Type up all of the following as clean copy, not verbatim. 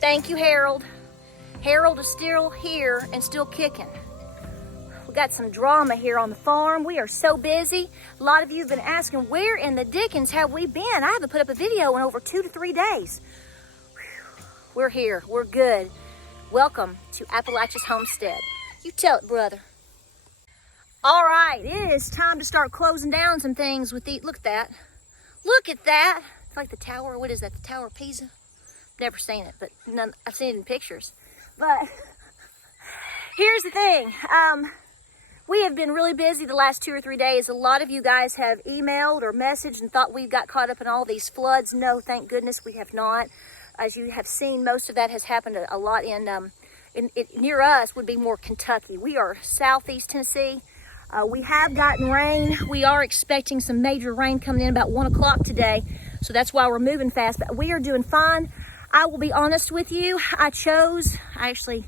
Thank you, Harold. Harold is still here and still kicking. We got some drama here on the farm. We are so busy. A lot of you have been asking, where in the dickens have we been? I haven't put up a video in over 2 to 3 days. Whew. We're here, we're good. Welcome to Appalachia's Homestead. You tell it, brother. All right, it is time to start closing down some things with the, look at that. Look at that. It's like the tower, what is that, the Tower of Pisa? Never seen it, but I've seen it in pictures. But here's the thing. We have been really busy the last 2 or 3 days. A lot of you guys have emailed or messaged and thought we got caught up in all these floods. No, thank goodness we have not. As you have seen, most of that has happened a lot near us would be more Kentucky. We are southeast Tennessee. We have gotten rain. We are expecting some major rain coming in about 1 o'clock today. So that's why we're moving fast, but we are doing fine. I will be honest with you. I actually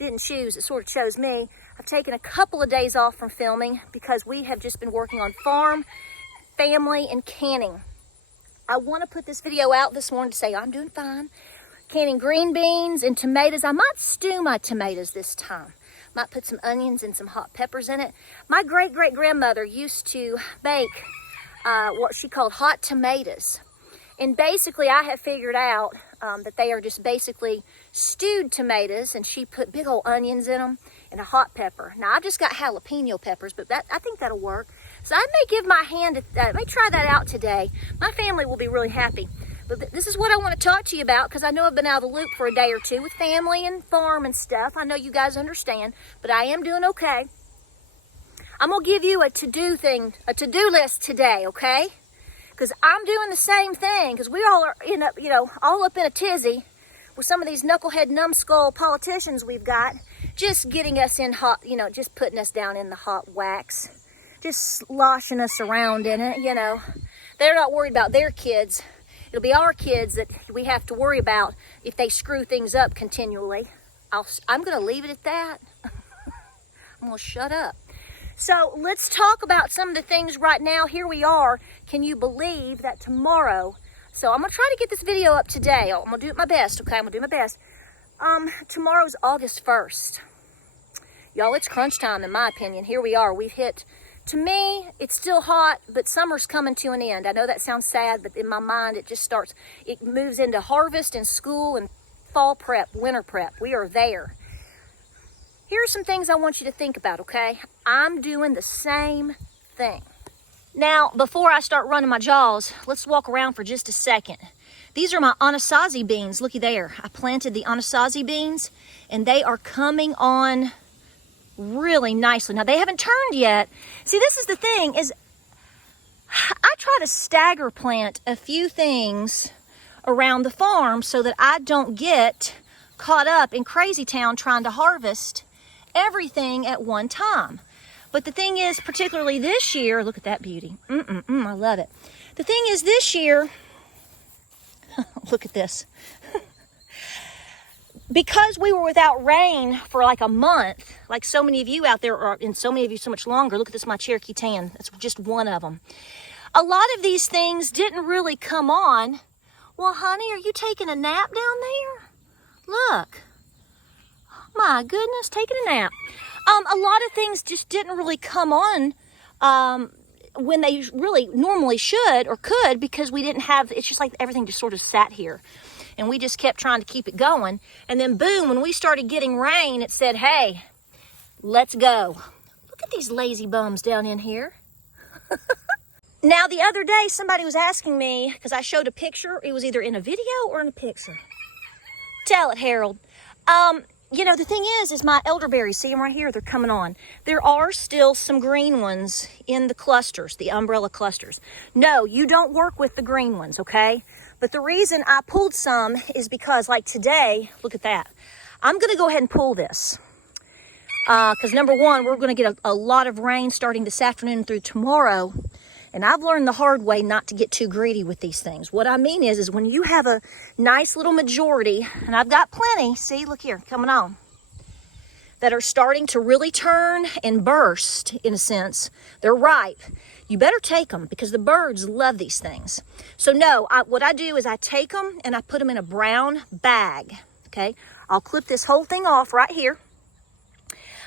didn't choose, it sort of chose me. I've taken a couple of days off from filming because we have just been working on farm, family, and canning. I want to put this video out this morning to say I'm doing fine. Canning green beans and tomatoes. I might stew my tomatoes this time. Might put some onions and some hot peppers in it. My great-great-grandmother used to bake what she called hot tomatoes. And basically I have figured out that they are just basically stewed tomatoes, and she put big old onions in them and a hot pepper. Now I've just got jalapeno peppers, but I think that'll work. So I may give my hand at that. I may try that out today. My family will be really happy. But this is what I want to talk to you about, because I know I've been out of the loop for a day or two with family and farm and stuff. I know you guys understand, but I am doing okay. I'm gonna give you a to-do list today, okay? Because I'm doing the same thing, because we all are all up in a tizzy with some of these knucklehead numbskull politicians we've got, just getting us in hot, just putting us down in the hot wax, just sloshing us around in it, They're not worried about their kids. It'll be our kids that we have to worry about if they screw things up continually. I'm going to leave it at that. I'm going to shut up. So let's talk about some of the things right now. Here we are. Can you believe that tomorrow? So I'm going to try to get this video up today. I'm going to do my best, okay? I'm going to do my best. Tomorrow's August 1st. Y'all, it's crunch time in my opinion. Here we are. We've hit, to me, it's still hot, but summer's coming to an end. I know that sounds sad, but in my mind, it moves into harvest and school and fall prep, winter prep. We are there. Here are some things I want you to think about, okay? I'm doing the same thing. Now, before I start running my jaws, let's walk around for just a second. These are my Anasazi beans. Looky there. I planted the Anasazi beans, and they are coming on really nicely. Now, they haven't turned yet. See, this is the thing, is I try to stagger plant a few things around the farm so that I don't get caught up in crazy town trying to harvest everything at one time. But the thing is, particularly this year, look at that beauty. I love it. The thing is, this year, look at this. Because we were without rain for like a month, like so many of you out there are, and so many of you so much longer. Look at this, my Cherokee tan. That's just one of them. A lot of these things didn't really come on. Well, honey, are you taking a nap down there? Look. My goodness, taking a nap. A lot of things just didn't really come on when they really normally should or could, because we didn't have, it's just like everything just sort of sat here. And we just kept trying to keep it going. And then boom, when we started getting rain, it said, hey, let's go. Look at these lazy bums down in here. Now, the other day, somebody was asking me, because I showed a picture. It was either in a video or in a picture. Tell it, Harold. The thing is my elderberries, see them right here? They're coming on. There are still some green ones in the clusters, the umbrella clusters. No, you don't work with the green ones, okay? But the reason I pulled some is because, like today, look at that. I'm going to go ahead and pull this. Because number one, we're going to get a lot of rain starting this afternoon through tomorrow. And I've learned the hard way not to get too greedy with these things. What I mean is when you have a nice little majority, and I've got plenty, see, look here, coming on, that are starting to really turn and burst, in a sense, they're ripe. You better take them, because the birds love these things. So no, what I do is I take them and I put them in a brown bag, okay? I'll clip this whole thing off right here.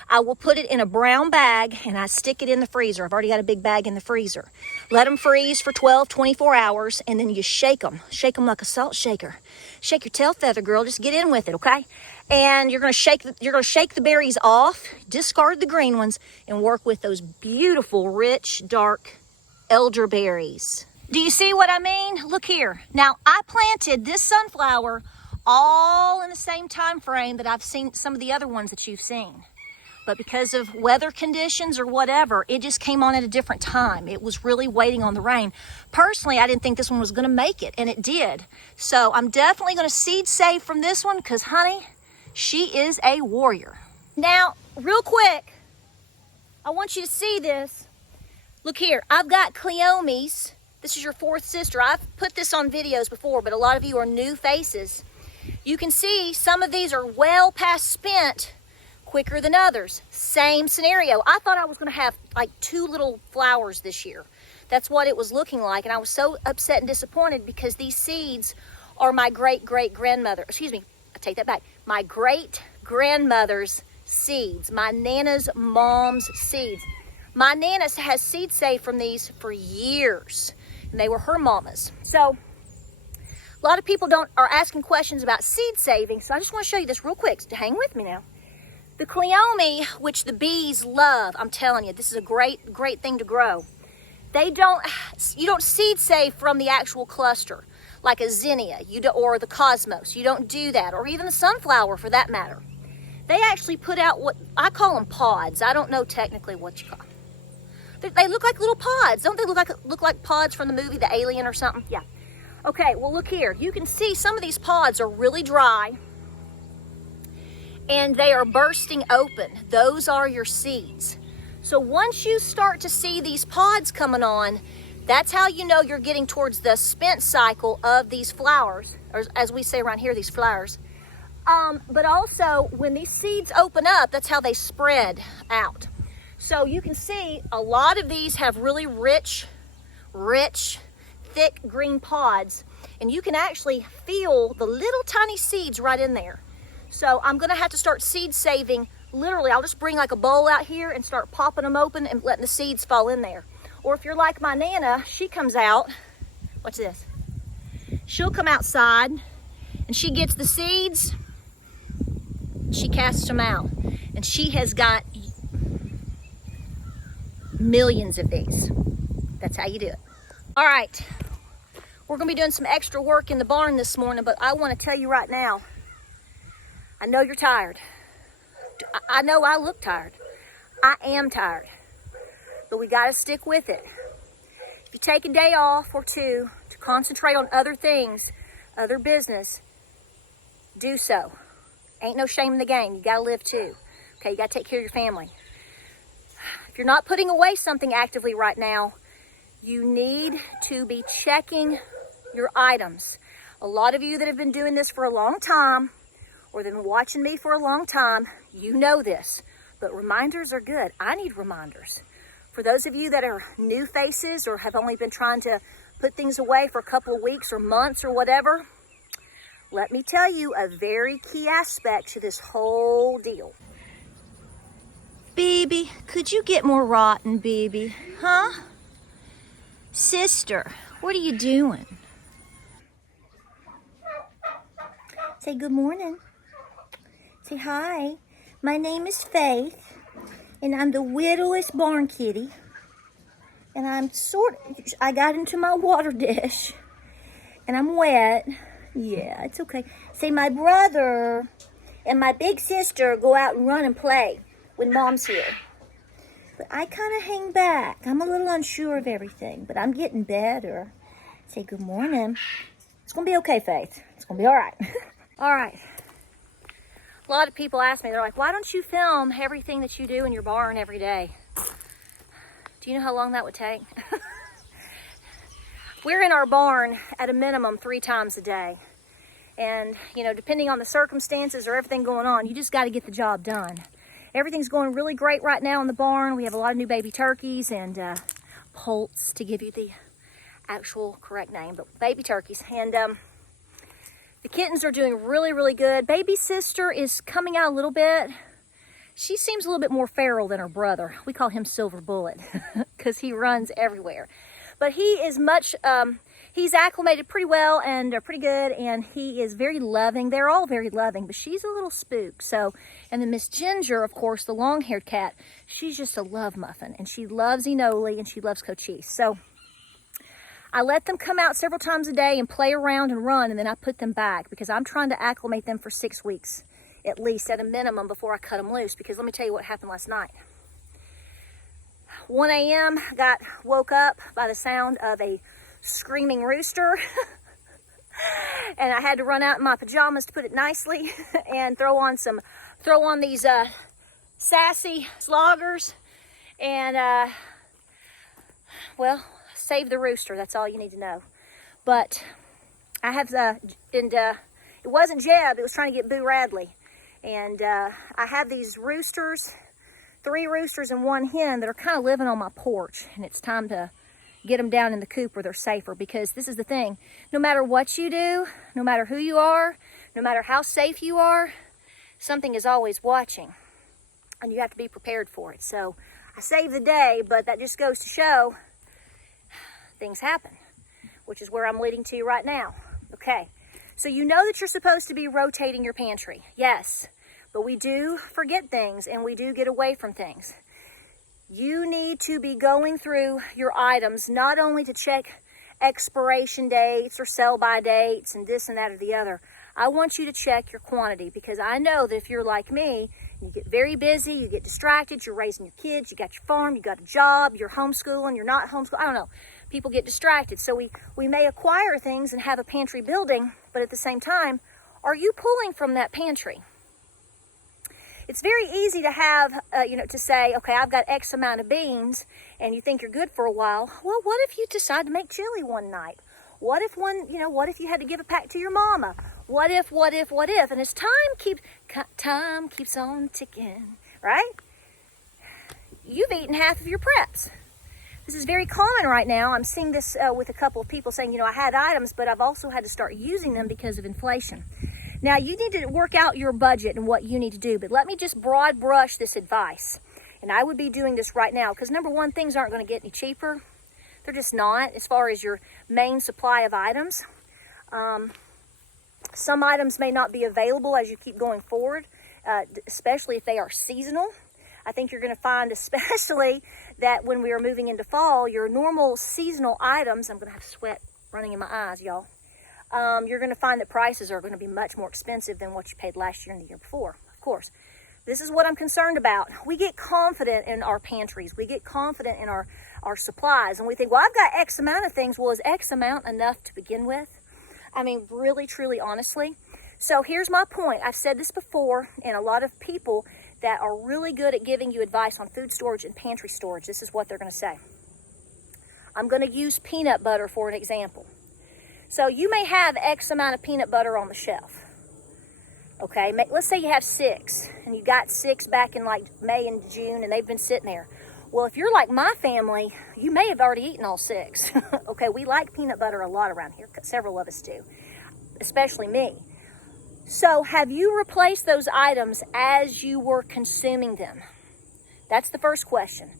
I will put it in a brown bag and I stick it in the freezer. I've already got a big bag in the freezer. Let them freeze for 12, 24 hours, and then you shake them. Shake them like a salt shaker. Shake your tail feather, girl. Just get in with it, okay? And you're gonna shake the berries off, discard the green ones, and work with those beautiful, rich, dark elderberries. Do you see what I mean? Look here. Now, I planted this sunflower all in the same time frame that I've seen some of the other ones that you've seen. But because of weather conditions or whatever, it just came on at a different time. It was really waiting on the rain. Personally, I didn't think this one was gonna make it, and it did. So I'm definitely gonna seed save from this one because, honey, she is a warrior. Now, real quick, I want you to see this. Look here, I've got Cleomes. This is your fourth sister. I've put this on videos before, but a lot of you are new faces. You can see some of these are well past spent, quicker than others. Same scenario. I thought I was going to have like 2 little flowers this year. That's what it was looking like, and I was so upset and disappointed because these seeds are my great-great-grandmother. Excuse me, I take that back. My great-grandmother's seeds. My Nana's mom's seeds. My Nana has seed saved from these for years, and they were her mama's. So a lot of people are asking questions about seed saving, so I just want to show you this real quick. So hang with me now. The Cleome, which the bees love, I'm telling you, this is a great thing to grow. You don't seed save from the actual cluster, like a zinnia or the cosmos. You don't do that, or even the sunflower for that matter. They actually put out what I call them pods. I don't know technically what you call them. They look like little pods. Don't they look like pods from the movie The Alien or something? Yeah. Okay, well look here. You can see some of these pods are really dry, and they are bursting open. Those are your seeds. So once you start to see these pods coming on, that's how you know you're getting towards the spent cycle of these flowers, or as we say around here, these flowers. But also when these seeds open up, that's how they spread out. So you can see a lot of these have really rich, thick green pods, and you can actually feel the little tiny seeds right in there. So I'm gonna have to start seed saving. Literally, I'll just bring like a bowl out here and start popping them open and letting the seeds fall in there. Or if you're like my Nana, she comes out, watch this. She'll come outside and she gets the seeds, she casts them out. And she has got millions of these. That's how you do it. All right, we're gonna be doing some extra work in the barn this morning, but I wanna tell you right now, I know you're tired. I know I look tired. I am tired. But we got to stick with it. If you take a day off or 2 to concentrate on other things, other business, do so. Ain't no shame in the game. You got to live too. Okay, you got to take care of your family. If you're not putting away something actively right now, you need to be checking your items. A lot of you that have been doing this for a long time, or they've been watching me for a long time, you know this, but reminders are good. I need reminders. For those of you that are new faces or have only been trying to put things away for a couple of weeks or months or whatever, let me tell you a very key aspect to this whole deal. Baby, could you get more rotten, baby? Huh? Sister, what are you doing? Say good morning. Say hi. My name is Faith, and I'm the widowest barn kitty. And I got into my water dish, and I'm wet. Yeah, it's okay. Say my brother and my big sister go out and run and play when Mom's here. But I kind of hang back. I'm a little unsure of everything, but I'm getting better. Say good morning. It's going to be okay, Faith. It's going to be all right. All right. A lot of people ask me, they're like, why don't you film everything that you do in your barn every day? Do you know how long that would take? We're in our barn at a minimum 3 times a day. And, you know, depending on the circumstances or everything going on, you just got to get the job done. Everything's going really great right now in the barn. We have a lot of new baby turkeys and poults, to give you the actual correct name, but baby turkeys. And The kittens are doing really, really good. Baby sister is coming out a little bit. She seems a little bit more feral than her brother. We call him Silver Bullet because he runs everywhere. But he is much, he's acclimated pretty well and they're pretty good, and he is very loving. They're all very loving, but she's a little spook. So, and then Miss Ginger, of course, the long-haired cat, she's just a love muffin, and she loves Enoli and she loves Cochise. So I let them come out several times a day and play around and run, and then I put them back because I'm trying to acclimate them for 6 weeks, at least at a minimum, before I cut them loose. Because let me tell you what happened last night. 1 a.m. woke up by the sound of a screaming rooster. And I had to run out in my pajamas, to put it nicely, and throw on these sassy sloggers and well, save the rooster. That's all you need to know. But I have it wasn't Jeb, it was trying to get Boo Radley. And I have these roosters, 3 roosters and 1 hen, that are kind of living on my porch, and it's time to get them down in the coop where they're safer. Because this is the thing, no matter what you do, no matter who you are, no matter how safe you are, something is always watching, and you have to be prepared for it. So I saved the day, but that just goes to show things happen, which is where I'm leading to right now. Okay, so you know that you're supposed to be rotating your pantry. Yes. But we do forget things, and we do get away from things. You need to be going through your items, not only to check expiration dates or sell-by dates and this and that or the other. I want you to check your quantity, because I know that if you're like me, you get very busy, you get distracted, you're raising your kids, you got your farm, you got a job, you're homeschooling, you're not homeschooling, I don't know. People get distracted. So we may acquire things and have a pantry building, but at the same time, are you pulling from that pantry? It's very easy to have, to say, okay, I've got X amount of beans, and you think you're good for a while. Well, what if you decide to make chili one night? What if what if you had to give a pack to your mama? What if? And as time keeps on ticking, right? You've eaten half of your preps. This is very common right now. I'm seeing this with a couple of people saying, I had items, but I've also had to start using them because of inflation. Now, you need to work out your budget and what you need to do, but let me just broad brush this advice. And I would be doing this right now because, number one, things aren't going to get any cheaper. They're just not, as far as your main supply of items. Some items may not be available as you keep going forward, especially if they are seasonal. I think you're going to find, especially, that when we are moving into fall, your normal seasonal items, I'm going to have sweat running in my eyes, y'all. You're going to find that prices are going to be much more expensive than what you paid last year and the year before, of course. This is what I'm concerned about. We get confident in our pantries. We get confident in our supplies, and we think, well, I've got X amount of things. Well, is X amount enough to begin with? I mean, really, truly, honestly. So here's my point. I've said this before, and a lot of people that are really good at giving you advice on food storage and pantry storage, this is what they're going to say. I'm going to use peanut butter for an example. So you may have X amount of peanut butter on the shelf. Okay, let's say you have 6, and you got 6 back in like May and June, and they've been sitting there. Well, if you're like my family, you may have already eaten all 6. Okay, we like peanut butter a lot around here. Several of us do, especially me. So have you replaced those items as you were consuming them? That's the first question.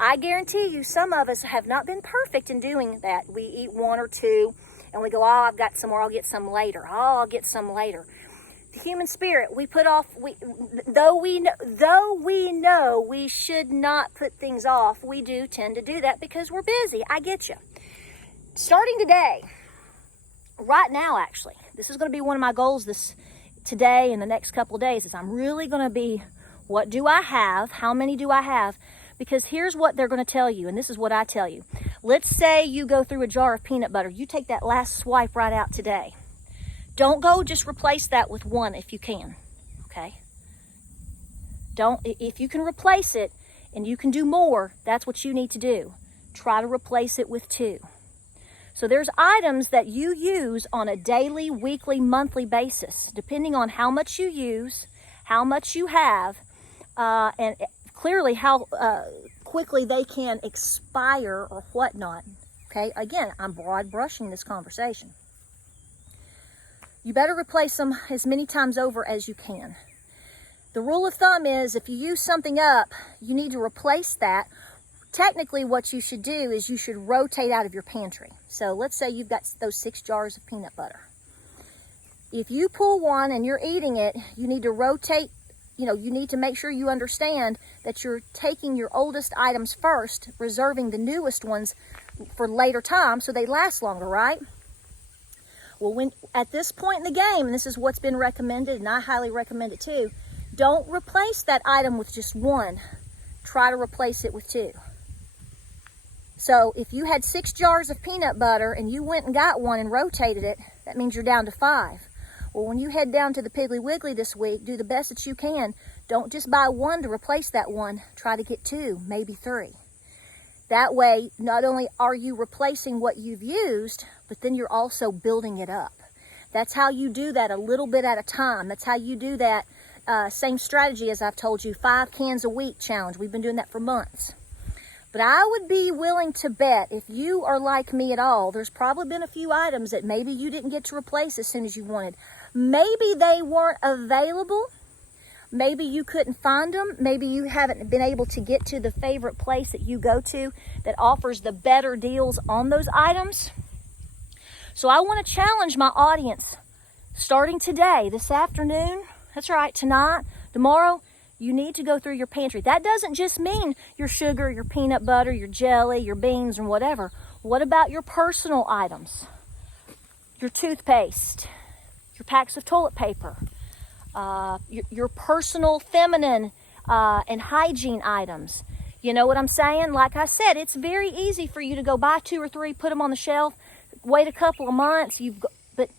I guarantee you some of us have not been perfect in doing that. We eat 1 or 2, and we go, oh, I've got some more, I'll get some later. Oh, I'll get some later. The human spirit, we put off, though we know we should not put things off, we do tend to do that because we're busy. I get you. Starting today, right now actually, this is going to be one of my goals today and the next couple of days, is I'm really going to be, what do I have? How many do I have? Because here's what they're going to tell you, and this is what I tell you. Let's say you go through a jar of peanut butter. You take that last swipe right out today. Don't go just replace that with 1 if you can, okay? If you can replace it and you can do more, that's what you need to do. Try to replace it with 2. So there's items that you use on a daily, weekly, monthly basis, depending on how much you use, how much you have, and clearly how quickly they can expire or whatnot. Okay, again, I'm broad brushing this conversation. you better replace them as many times over as you can. The rule of thumb is if you use something up, you need to replace that. Technically, what you should do is you should rotate out of your pantry. So let's say you've got those 6 jars of peanut butter. If you pull one and you're eating it, you need to rotate. You need to make sure you understand that you're taking your oldest items first, reserving the newest ones for later time so they last longer, right? Well, at this point in the game, and this is what's been recommended, and I highly recommend it too, don't replace that item with just one. Try to replace it with 2. So if you had 6 jars of peanut butter and you went and got one and rotated it, that means you're down to 5. Well, when you head down to the Piggly Wiggly this week, do the best that you can. Don't just buy one to replace that one. Try to get 2, maybe 3. That way, not only are you replacing what you've used, but then you're also building it up. That's how you do that a little bit at a time. That's how you do that same strategy as I've told you, 5 cans a week challenge. We've been doing that for months. But I would be willing to bet if you are like me at all, there's probably been a few items that maybe you didn't get to replace as soon as you wanted. Maybe they weren't available. Maybe you couldn't find them. Maybe you haven't been able to get to the favorite place that you go to that offers the better deals on those items. So I want to challenge my audience starting today, this afternoon. That's right, tonight, tomorrow. You need to go through your pantry. That doesn't just mean your sugar, your peanut butter, your jelly, your beans, and whatever. What about your personal items? Your toothpaste, your packs of toilet paper, your personal feminine and hygiene items. You know what I'm saying? Like I said, it's very easy for you to go buy 2 or 3, put them on the shelf, wait a couple of months. But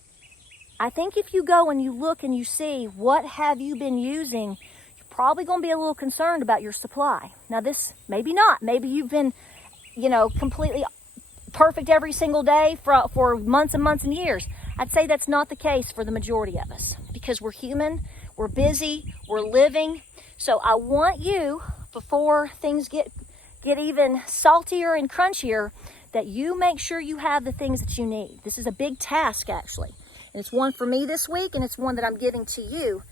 I think if you go and you look and you see what have you been using, probably going to be a little concerned about your supply. Now this, maybe not. Maybe you've been, completely perfect every single day for months and months and years. I'd say that's not the case for the majority of us because we're human, we're busy, we're living. So I want you, before things get even saltier and crunchier, that you make sure you have the things that you need. This is a big task actually. And it's one for me this week and it's one that I'm giving to you.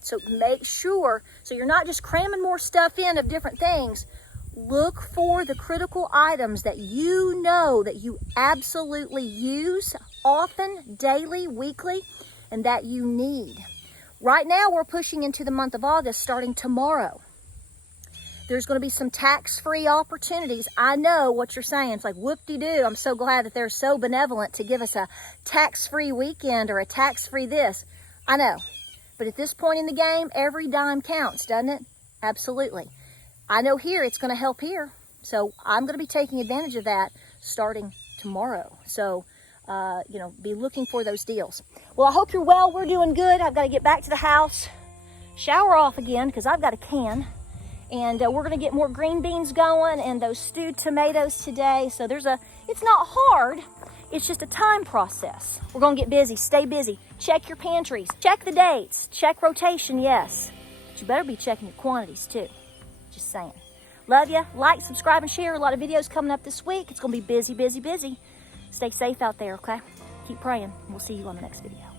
So make sure, so you're not just cramming more stuff in of different things. Look for the critical items that you know that you absolutely use often, daily, weekly, and that you need. Right now, we're pushing into the month of August starting tomorrow. There's going to be some tax-free opportunities. I know what you're saying. It's like, whoop-de-doo. I'm so glad that they're so benevolent to give us a tax-free weekend or a tax-free this. I know. But at this point in the game, every dime counts, doesn't it? Absolutely. I know here it's going to help here. So I'm going to be taking advantage of that starting tomorrow. So, be looking for those deals. Well, I hope you're well. We're doing good. I've got to get back to the house, shower off again because I've got a can. And we're going to get more green beans going and those stewed tomatoes today. So it's not hard. It's just a time process. We're going to get busy. Stay busy. Check your pantries. Check the dates. Check rotation, yes. But you better be checking your quantities too. Just saying. Love you. Like, subscribe, and share. A lot of videos coming up this week. It's going to be busy, busy, busy. Stay safe out there, okay? Keep praying. We'll see you on the next video.